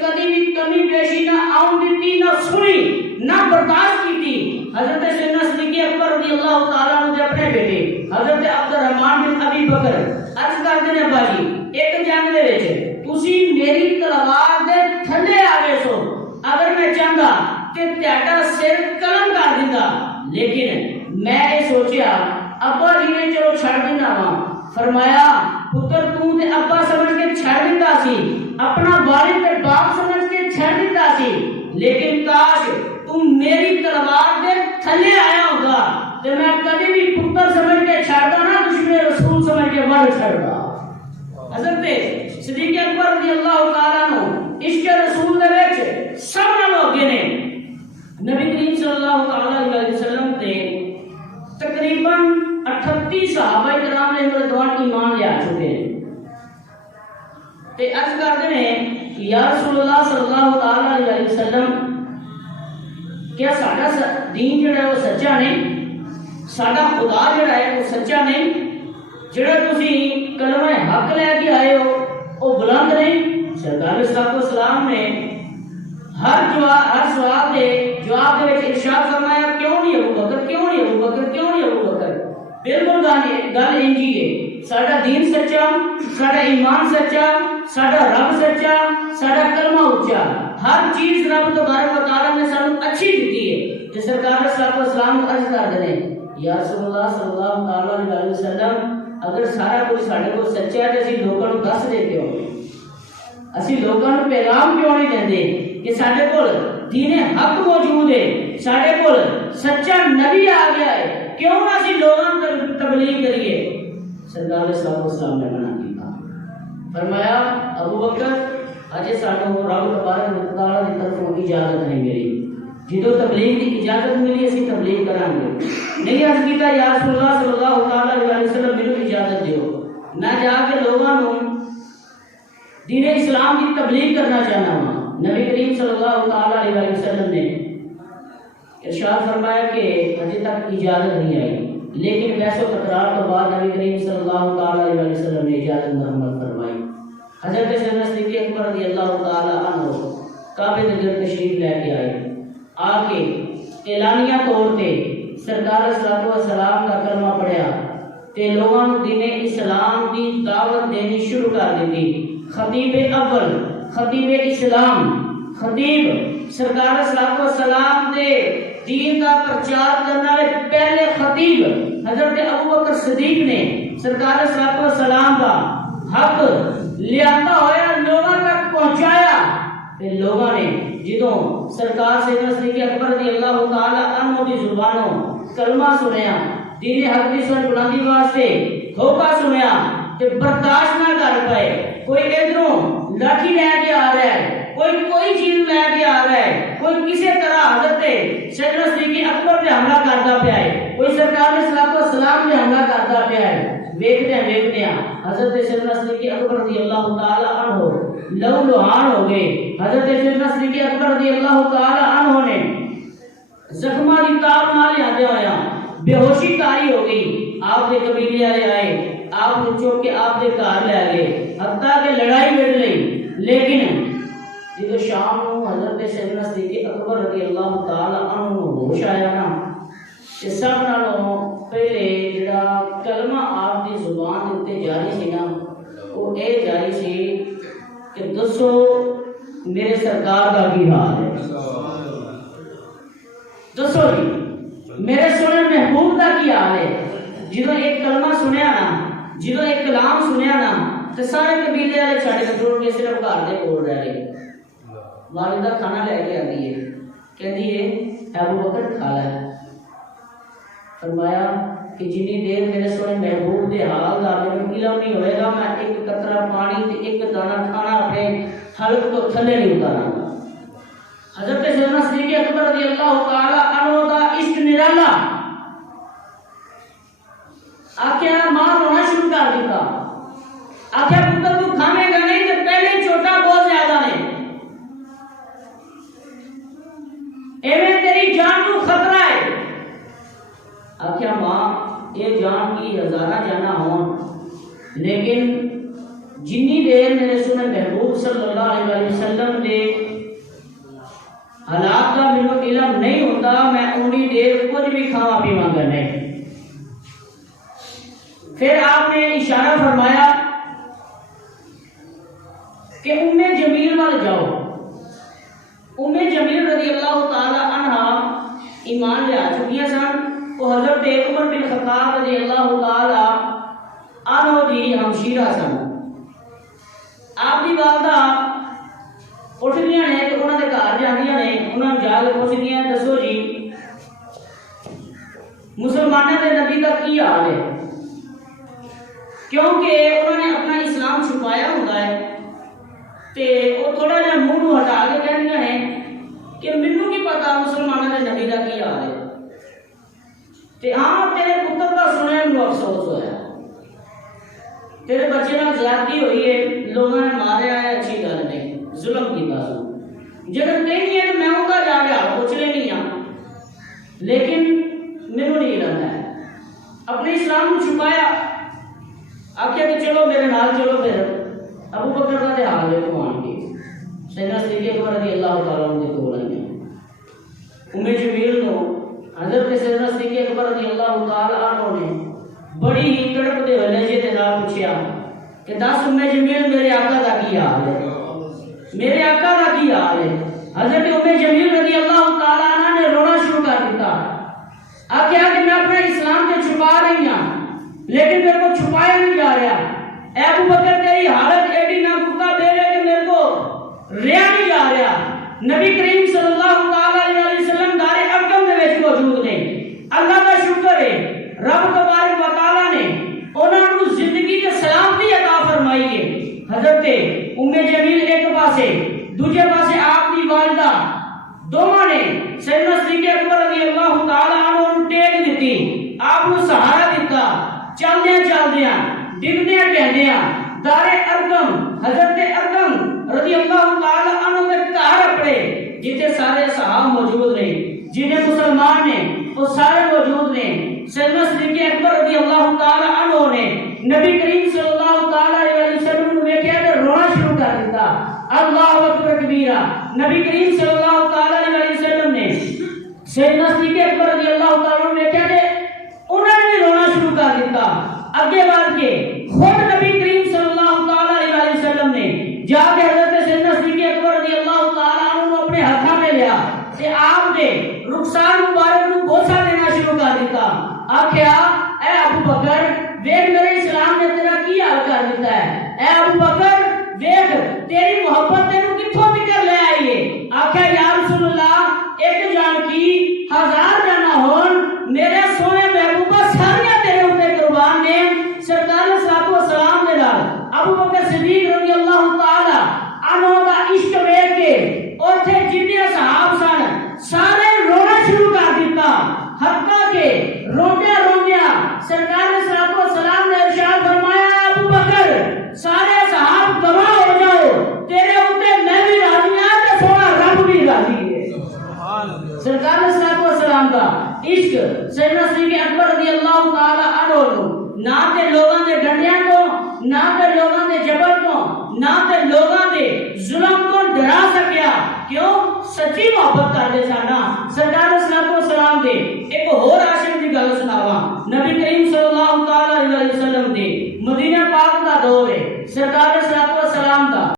کبھی بھی کمی بیشی نہ آن دیتی نہ سنی نہ برداشت کی تھی۔ حضرت سیدنا صدیق اکبر رضی اللہ تعالیٰ عنہ اپنے بیٹے حضرت عبد الرحمن بن ابی بکر عرض کرتے ہیں ابا جی ایک جنگ دے وچ تسی میری تلوار دے تھلے آ گئے سو، اگر میں چاہتا کہ تہاڈا سر قلم کر دیندا، لیکن میں یہ سوچیا ابا جی نے چلو چھڑ دینا وا۔ فرمایا پتر تو تے ابا سمجھ کے چھڑ دیتا سی، اپنا والد تے باپ سمجھ کے چھڑ دیتا سی، لیکن کاش تم میری تلوار دے تھلے آیا ہوگا تے میں کبھی بھی پتر سمجھ کے چھڑدا نہ، دشمن رسول سمجھ کے مر چھڑدا۔ حضرت صدیق اکبر رضی اللہ تعالیٰ عنہ عشق رسول دے وچ سب نالوں اگے نے۔ نبی کریم صلی اللہ علیہ وسلم تے تقریباً 38 صحابہ کرام نے رضوان ایمان لے آ چکے ہیں تے عرض کرتے ہیں کہ یا رسول اللہ صلی اللہ تعالی علیہ وسلم کیا ساڈا دین جڑا ہے وہ سچا نہیں، ساڈا خدا جڑا ہے وہ سچا نہیں، جڑا تسی کلمہ حق لے کے آئے ہو وہ بلند نہیں؟ سرکار صلی اللہ علیہ وسلم نے ہر سوال دے جواب دے وچ ارشاد فرمایا کیوں نہیں ابو بکر، کیوں نہیں ابو بکر، کیوں نہیں ابو بکر؟ بالکل گل انجی ہے، ساڈا دین سچا، ساڈا ایمان سچا، ساڈا رب سچا، ساڈا کلمہ اچا، ہر چیز رب تبارک و تعالیٰ نے سانو اچھی دیتی ہے۔ تے سرکار صلی اللہ علیہ وسلم عرض کر دے یا رسول اللہ صلی اللہ تعالی علیہ وسلم اگر سارا کچھ ساڈے کو سچا ہے تے اسی لوکاں نوں دس دے کیوں، اسی لوکاں نوں پیغام کیوں نہیں دیندے کہ ساڈے کول دین حق موجود ہے، ساڈے کول سچا نبی آ گیا ہے، کیوں نہ اسی لوگاں تک تبلیغ کریے؟ سرکار صلی اللہ علیہ وسلم نے منع کیا، فرمایا ابو بکر اجے سانو رب تبارک و تعالیٰ کی طرفوں اجازت نہیں ملی، جدوں تبلیغ کی اجازت ملی اسی تبلیغ کریں گے، نہیں عرض کیتا یا رسول اللہ صلی اللہ تعالی علیہ وسلم مینوں اجازت دیو، میں جا کے لوگاں نوں دین اسلام کی تبلیغ کرنا چاہنا ہوں۔ نبی کریم صلی اللہ تعالی علیہ وسلم نے ارشاد فرمایا کہ ابھی تک اجازت نہیں آئی، لیکن بحث و تکرار کے بعد نبی کریم صلی اللہ تعالی علیہ وسلم نے اجازت مرحمت فرمائی۔ حضرت سیدنا صدیق اکبر رضی اللہ تعالی عنہ کعبے کے اندر تشریف لے کے آئے، آ کے اعلانیہ طور پہ سرکار صلی اللہ علیہ وسلم کا کلمہ پڑھیا تے لوگوں نے دین اسلام کی دعوت دینی شروع کر دی۔ خطیب اول، خطیب اسلام، خطیب سرکار صلی اللہ علیہ وسلم دے دین کا پرچار کرنے والے پہلے خطیب حضرت ابوبکر صدیق نے سرکار صلی اللہ علیہ وسلم کا حق لیاتا ہوا لوگوں تک پہنچایا، تے لوگوں نے جدوں سرکار سیدنا صدیق اکبر رضی اللہ تعالی عنہ دی زبانوں کلمہ سنیا، دین حق کی سن بلندی واسطے کھوکا سنیا تے برداشت نہ کر پائے، کوئی ادھروں لاٹھی لے کے آ رہا ہے، کوئی چیز لے کے آ رہا ہے، کوئی کسی طرح حضرت سیدنا صدیق اکبر پہ حملہ کرتا پیا ہے، کوئی سرکار صلی اللہ علیہ وسلم پہ حملہ کرتا پیا ہے۔ ویکھتے ہیں حضرت سیدنا صدیق اکبر رضی اللہ تعالی عنہ لہو لہان ہو گئے۔ حضرت سیدنا صدیق اکبر رضی اللہ تعالی عنہ نے زخمہ دی تاب نہ لیاندے ہویا بے ہوشی طاری ہو گئی، آپ دے قبیلے والے آئے، آپ نے چوک کے آپ دے گھر لے گئے، حتیٰ کہ لڑائی بڑھ گئی، لیکن جدو شام کو حضرت سیدنا صدیق اکبر رضی اللہ تعالی عنہ ہوش آیا نا کہ سب نالوں پہلے جڑا کلمہ آپ دی زبان تے جاری سی نا وہ اے جاری سی کہ دسو میرے سرکار کا کی حال ہے، دسو جی میرے سونے محبوب کا کی حال ہے۔ جدو ایک کلمہ سنیا نا، جدو ایک کلام سنیا نا تے سارے قبیلے والے چھڑ کے ٹر کے صرف گھر دے کول رہ گئے۔ والدہ کھانا لے کے آتی ہے، کہتی ہے ابو بکر کھا لے۔ فرمایا کہ جنی دیر میرے سونے محبوب دے حال دا میرے علم نہیں ہوئے گا میں ایک قطرہ پانی تے ایک دانہ کھانا اپنے حلق تو تھلے نہیں اتارا گا۔ حضرت سیدنا صدیق اکبر رضی اللہ تعالی عنہ دا عشق نرالا، آکھیا ماں رونا شروع کر دیتا، آکھیا پتر تو کھانے گا نہیں تو پہلے چھوٹا بہت زیادہ نے، ایویں تیری جان کو خطرہ ہے۔ آکھیا ماں یہ جان کی ہزارہ جانا ہون، لیکن جنی دیر میرے سنے محبوب صلی اللہ علیہ وسلم دے حالات کا مینوں علم نہیں ہوتا میں اونی دیر کچھ بھی کھاواں پیواں گا نہیں۔ پھر آپ نے اشارہ فرمایا کہ جمیل وال جاؤ۔ جمیل رضی اللہ تعالی عنہ ایمان لے آ چکی سن، وہ حضرت عمر بن خطاب رضی اللہ تعالی عنہ دی ہمشیرہ سن۔ آپ دی والدہ اٹھدیاں نے کہ انہاں دے گھر جاندیاں نے، انہاں نوں جا کے پوچھدیاں دسو جی مسلمانوں دے نبی دا کی حال ہے، کیونکہ انہوں نے اپنا اسلام چھپایا ہوتا ہے تے وہ تھوڑا جہا منہ نو ہٹا کے کہندیاں نے کہ مینوں کی پتا مسلمانوں دے نبی دا کی حال ہے، تے ہاں تیرے پتر دا سنیا مینوں افسوس ہویا، تیرے بچے نال زیادتی ہوئی ہے، لوگوں نے ماریا ہے، اچھی گل نہیں، ظلم کیتا سو، جدوں کہیں ہے میں اوندا جا کے حال پوچھ لینی ہاں، لیکن مینوں نہیں علم ہے، اپنے اسلام کو چھپایا، آخیا کہ چلو میرے نال چلو۔ پھر ابو بکر کا تے حال ہے تو آن کے سیدنا صدیق اکبر رضی اللہ تعالیٰ عنہ دے کول آئے۔ جمیل نو حضرت سیدنا صدیق اکبر رضی اللہ تعالیٰ عنہ نے بڑی ہی تڑپ دے لہجے دے نال پوچھیا کہ دس جمیل میرے آقا دا کی حال ہے، میرے آقا دا کی حال ہے۔ حضرت جمیل رضی اللہ تعالیٰ عنہ نے رونا شروع کر دیتا، آخیا کہ میں اپنے اسلام سے چھپا رہی ہوں لیکن میرے کو چھپایا نہیں جا رہا، اے ابو بکر تیری حالت ایڈی ناگفتہ بے ہے کہ میرے کو رہا نہیں جا رہا۔ نبی کریم صلی اللہ علیہ وسلم دار ارقم دے وچ موجود نے، اللہ کا شکر ہے رب تبارک و تعالی نے انہاں نوں زندگی تے سلامتی عطا فرمائی ہے۔ حضرت جمیل ایک پاسے، دوجے پاسے آپ دی والدہ، دونوں نے سیدنا صدیق اکبر رضی اللہ تعالی عنہ نوں ٹیک دتی، آپ نوں سہارا دیتا، چلدیاں چلدیاں ڈگدیاں ٹہدیاں دار ارقم حضرت ارقم رضی اللہ تعالی عنہ دے گھر اپنے جتنے سارے صحابہ موجود نے، جنہیں مسلمان نے وہ سارے موجود نے، سیدنا صدیق اکبر رضی اللہ تعالی عنہ نے نبی کریم صلی اللہ تعالی علیہ وسلم نے ویکھیا تے رونا شروع کر دیتا، اللہ اکبر کبیرہ۔ نبی کریم صلی اللہ تعالی علیہ وسلم نے سیدنا صدیق اکبر رضی اللہ تعالی عنہ نے ویکھیا تے انہوں نے رونا شروع کر دیتا۔ اگے بڑھ کے خود نبی کریم صلی اللہ تعالی علیہ وسلم نے جا کے حضرت سیدنا صدیق اکبر رضی اللہ تعالی عنہ کو اپنے ہاتھوں میں لیا تے آپ نے رخسار مبارک نو بوسہ دینا شروع کر دیتا، آخیا اے ابو بکر ویکھ میرے اسلام نے تیرا کی حال کر دیتا ہے، اے ابو بکر ویکھ تیری محبت تینوں کتھوں تک لے آئی ہے۔ آخیا یا رسول اللہ ایک جان کی ہزار جانا ہون، میرے سونے محبوبہ ساریاں تیرے اوپر قربان نے۔ سرکار صلی اللہ علیہ وسلم دے نال ابو بکر صدیق رضی اللہ تعالی عنہ دا عشق ویکھ کے اوتھے جتنے صحابہ سن سارے رونا شروع کر دیتا، حتیٰ کہ روندیاں روندیاں سرکار صلی اللہ علیہ وسلم نے ارشاد فرمایا ابو بکر سارے صحابہ گواہ ہو جاؤ تیرے اوپر میں بھی راضی ہوں تے سونا رب بھی راضی ہے۔ سرکار صلی اللہ علیہ وسلم کا عشق سیدنا صدیق اکبر رضی اللہ تعالی عنہ نہ تے لوگاں دے ڈنڈیاں تو، نہ تے لوگاں دے جبر تو، نہ تے لوگاں